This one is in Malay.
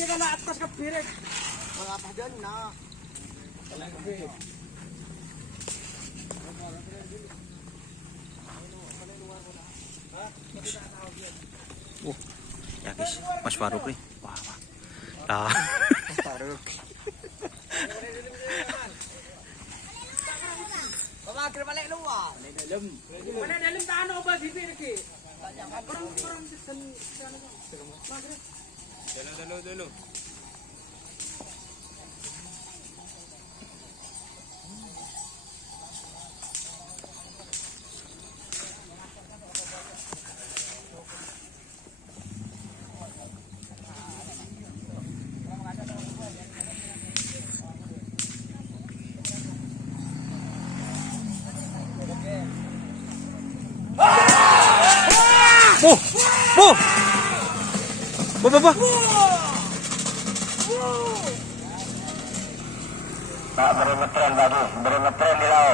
Dia kan atas ke birek. Apa dyan na? Oh, ya guys, Mas Faruk nih. Wah, wah. Ah. Mas Faruk. Pemagir balik luar. Dalam. Mana dalam tanah apa bibir lagi? Kurang sana. Dulu. Bah. Pak, beri ngetren tadi, beri ngetren di laut.